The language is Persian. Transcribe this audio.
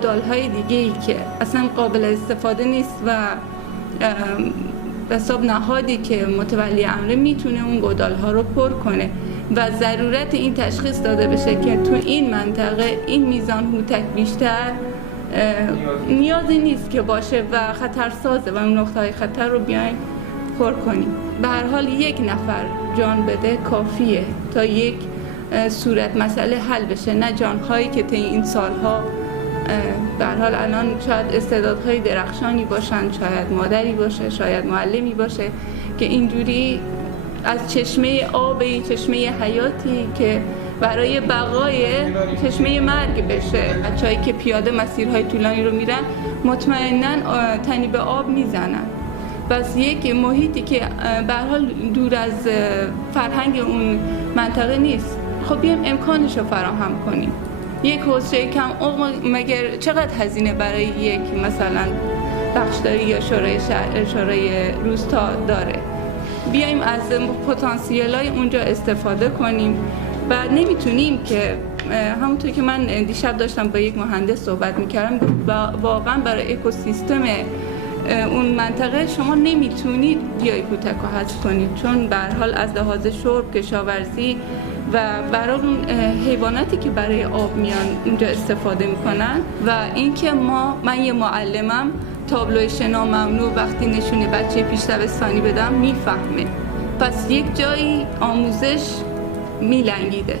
گودال‌های دیگه‌ای که اصلا قابل استفاده نیست و به حساب نهادی که متولی امره میتونه اون گودال‌ها رو پر کنه و ضرورت این تشخیص داده بشه که تو این منطقه این میزان هوتک بیشتر نیازی نیست که باشه و خطرسازه و اون نقطه‌های خطر رو بیاین پر کنیم. به هر حال یک نفر جان بده کافیه تا یک صورت مسئله حل بشه، نه جان‌هایی که طی این سال‌ها به هر حال الان شاید استعدادهای درخشانی باشن، شاید مادری باشه، شاید معلمی باشه که اینجوری از چشمه آب، چشمه حیاتی که برای بقای چشمه مرگ بشه، بچه‌هایی که پیاده مسیرهای طولانی رو میرن مطمئناً تنی به آب میزنن. پس یک محیطی که به هر حال دور از فرهنگ اون منطقه نیست، خب بیایم امکانش رو فراهم کنیم. یک حوضچه کم عمق مگر چقدر هزینه برای یک مثلا بخشداری یا شورای روستا داره؟ بیایم از پتانسیل‌های اونجا استفاده کنیم و نمیتونیم که همونطور که من دیشب داشتم با یک مهندس صحبت میکردم، واقعا برای اکوسیستم اون منطقه شما نمیتونید بیای هوتک رو حذف کنید، چون به هر حال از لحاظ شرب، کشاورزی و برای اون حیواناتی که برای آب میان اونجا استفاده میکنن و اینکه من یه معلمم تابلو شنا ممنوع وقتی نشونه بچه پیش دبستانی بدم میفهمه، پس یک جایی آموزش میلنگیده.